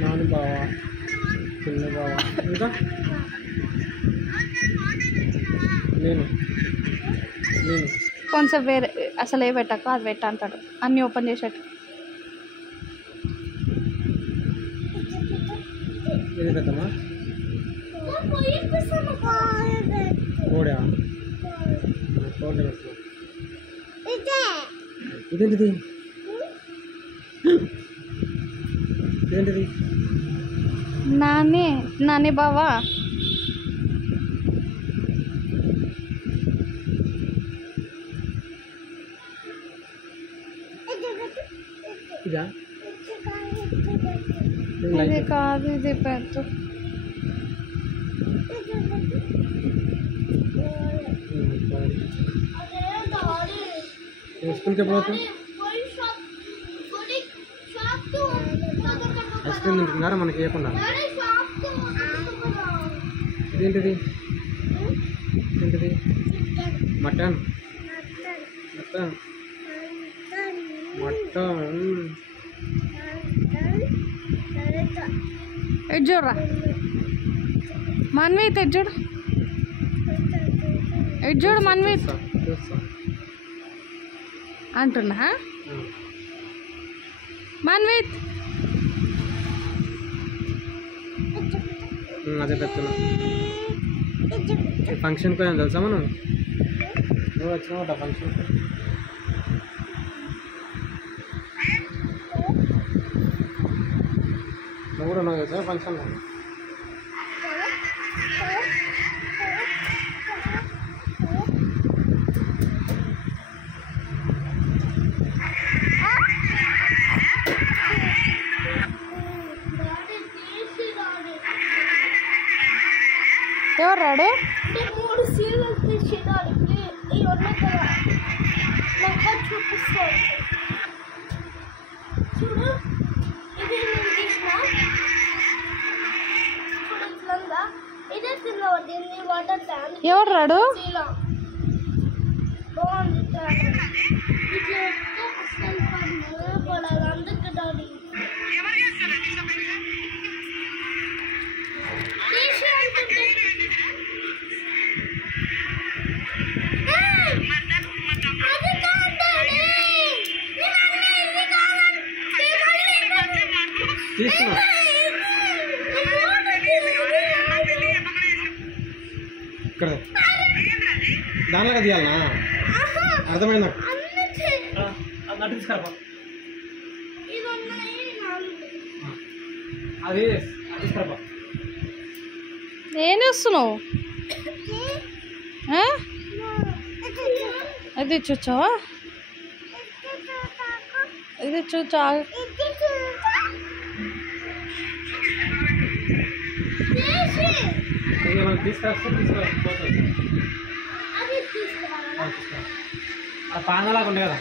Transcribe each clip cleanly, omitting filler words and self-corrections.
నాని బావ, చిన్న బావ, ఇంకా నేను కొంచెం వేరే అసలు ఏ పెట్టాక అది పెట్ట అంటాడు, అన్నీ ఓపెన్ చేసేట్టు. ఏది పెద్దమ్మా? కోడా? కోడి పెడతాం. ఇదేంటిది? ఏంటిది? నాని బావా. ఇదా? ఇది కాదు, ఇది పెద్ద. స్కూల్కి ఎప్పుడు అవుతాం? ఐస్ క్రీమ్ తింటున్నారా మనకి ఇవ్వకుండా? ఇదేంటిది? ఏంటిది? Mutton mutton mutton. ఎటు చూడరా మన్వీత్, ఎటు చూడు, ఎటు చూడు మన్వీత్ అంటున్నా. మన్వీత్ అదే చెప్తున్నా. ఫంక్షన్కి పోయాను తెలుసా మనం? నువ్వు వచ్చినావట ఫంక్షన్కి. నువ్వు కూడా ఉన్నావు తెలుసా ఫంక్షన్లో? ఎవరు రాడు? 3 సీరియల్ తీసేదాన్ని ఇవన్నీ కదా నాకు చూపిస్తాను. చూడు, ఇది నేను తీసిన చూడంగా ఇదే తిన్నవాడి వాటర్ ట్యాంక్. ఎవరు రాడు? బాగుంది ఇట్లా అసలు పడాలి అందుకు డాడీ తీసుకున్నా. ఇక్కడ దానిలాగా తీయాలనా? అర్థమైంది నాకు. అటు తీసుకురా. అది తీసుకురా. ఏం చేస్తున్నావు? ఇది చూచావా? ఇది చూచా. పానలాగా ఉండే కదా.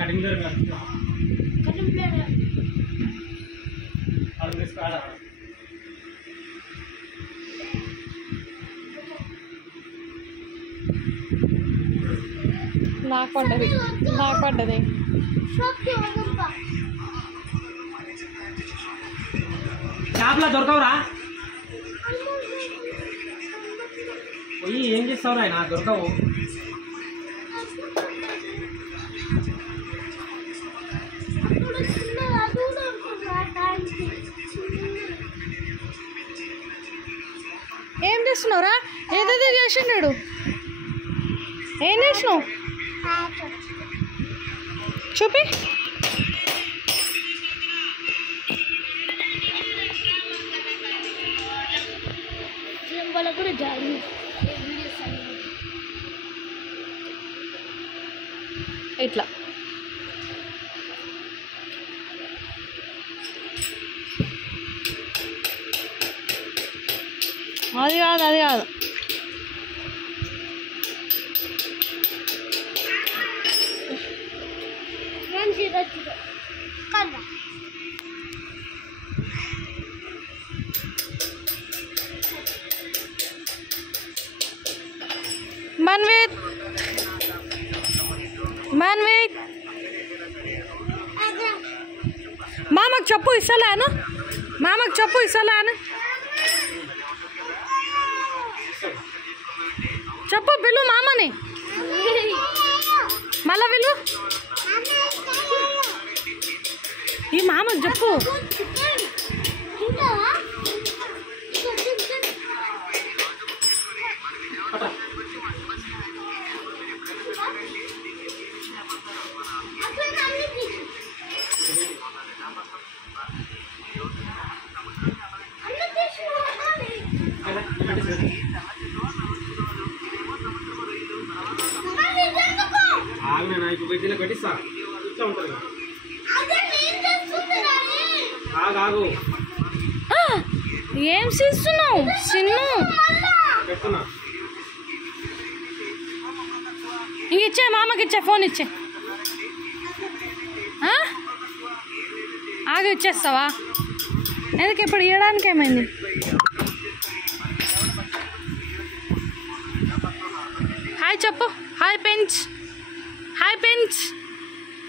కటింగ్ నాకు పడ్డది. షాప్లో దొరకవురా? పోయి ఏం చేస్తావురా? ఆయన దొరకవు. ఏం చేస్తున్నావురా? ఏదేదో చేసిండు. ఏం చేసినావు చూపి. కూడా జాలి ఇట్లా అది కాదు మన్విత్ మామకు చెప్పు ఇస్తలేను చెప్పు పిలు మామని మళ్ళా పిలు ఈ మామకు చెప్పు ఏం చేస్తున్నావు సిన్ను ఇంక ఇచ్చే మామకి ఇచ్చే ఫోన్ ఇచ్చే ఆగి ఇచ్చేస్తావా ఎందుకు ఇప్పుడు ఇవ్వడానికి ఏమైంది హాయ్ చెప్పు హాయ్ పెంచ్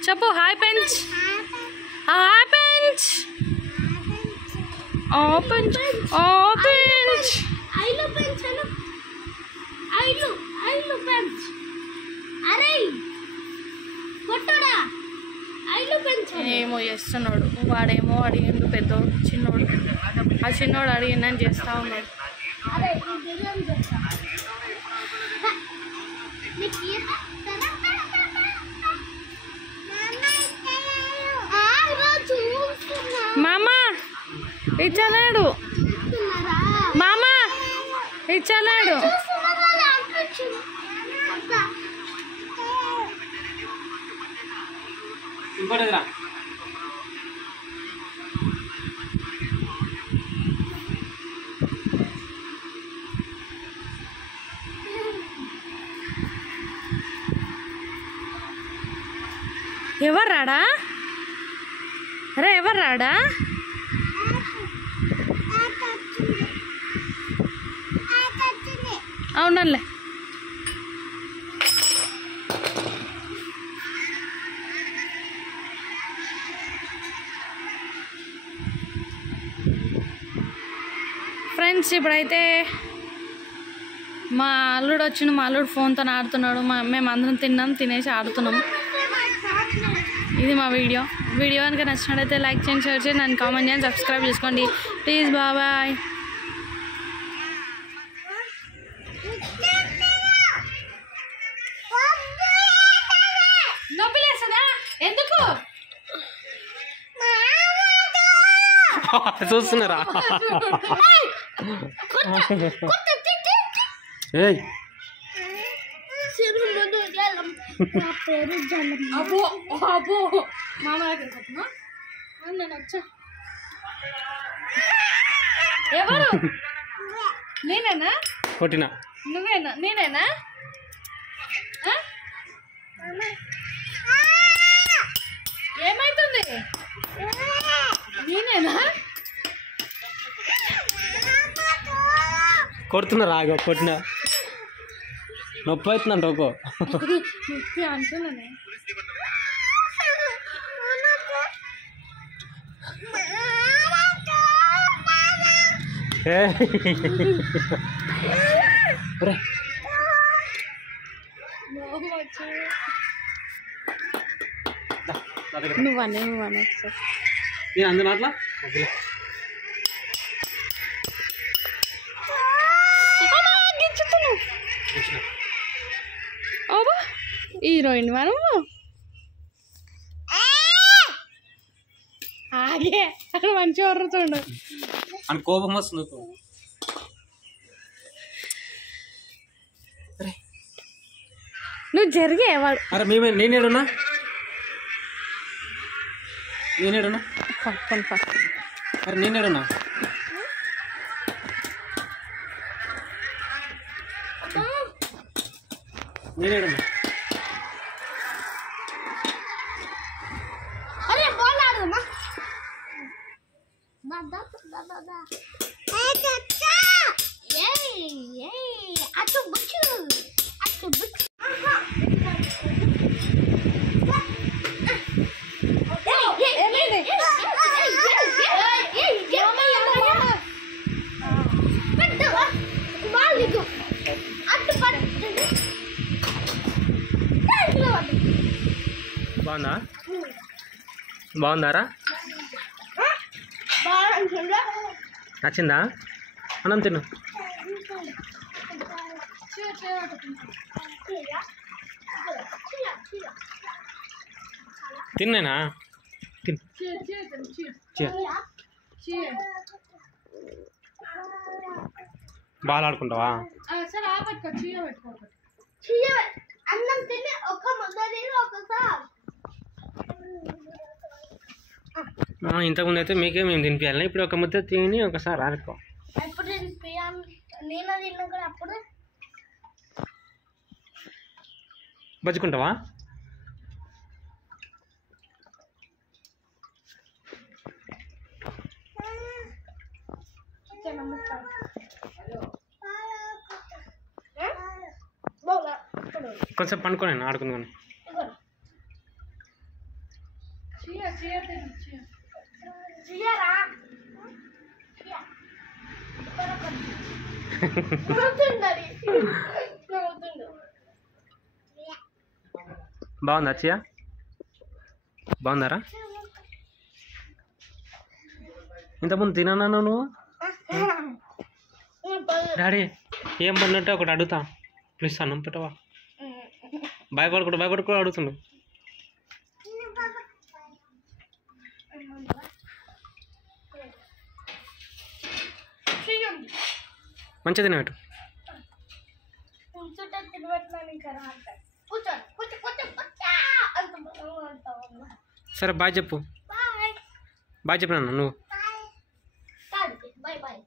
చెప్పు హాయ్ పెంచ్ పెంచ్ ఏమో చేస్తున్నాడు వాడేమో అడిగిండు పెద్దోడు చిన్నోడు ఆ చిన్నోడు అడిగిందని చేస్తా ఉన్నాడు మామా ఇచ్చలేడు ఎవరు రాడా అవునలే ఫ్రెండ్స్ ఇప్పుడైతే మా అల్లుడు వచ్చిండు మా అల్లుడు ఫోన్తో ఆడుతున్నాడు మేము అందరం తినేసి ఆడుతున్నాము ఇది మా వీడియో కనుక నచ్చినట్లయితే లైక్ చేయండి షేర్ చేయండి నన్ను కామెంట్ చేయండి సబ్స్క్రైబ్ చేసుకోండి ప్లీజ్ బాయ్ నొప్పిలేస్తుందా ఎందుకు చూస్తున్నారా అబ్బో మామ దగ్గరికి నేను వచ్చా ఎవరు నేనేనా కొట్టినా నేనేనా ఏమైతుంది నేనేనా కొడుతున్నా కొట్టినా నొప్పి అవుతుందంట ఒక్కో నొప్పి అంటున్నానే నువ్వనే నేను అందులో అట్లా హీరోయిన్ మనము ఆగే అక్కడ మంచిగా వరుతుండు అని కోపం వస్తుంది నువ్వు జరిగే వాడు. అరే నేనేడున్నా అరే నేనేడున్నా అరే బాల్ ఆడమ్మా. అటు బుచ్చు బాగుందారా? నచ్చిందా? అన్నం తిను. తిన్నేనా? తిన్. బాగా ఆడుకుంటావా? అన్నం తిని ఒక ముద్ద తిని ఒకసారి. ఇంతకుముందు అయితే మీకే మేము తినిపించాలి, ఇప్పుడు ఒక ముద్ద తిని ఒకసారి ఆడుకో. ఎప్పుడు తినిపించాను నేను తిన్నా కూడా అప్పుడు బజ్జుకుంటావా? కొంచెం పండుకోండి ఆడుకుందాం. బాగుందా చియా? బాగుందారా? ఇంతకుముందు తినన్నా నువ్వు? డాడీ ఏం పడినట్టు ఒకటి అడుగుతా ప్లీజ్, అన్నం పెట్టవా? భయపడకుండా అడుగుతుండు. మంచిగా తినబెట్టు. సరే బాయ్ చెప్పు. బాయ్ చెప్పినా నువ్వు. Bye bye.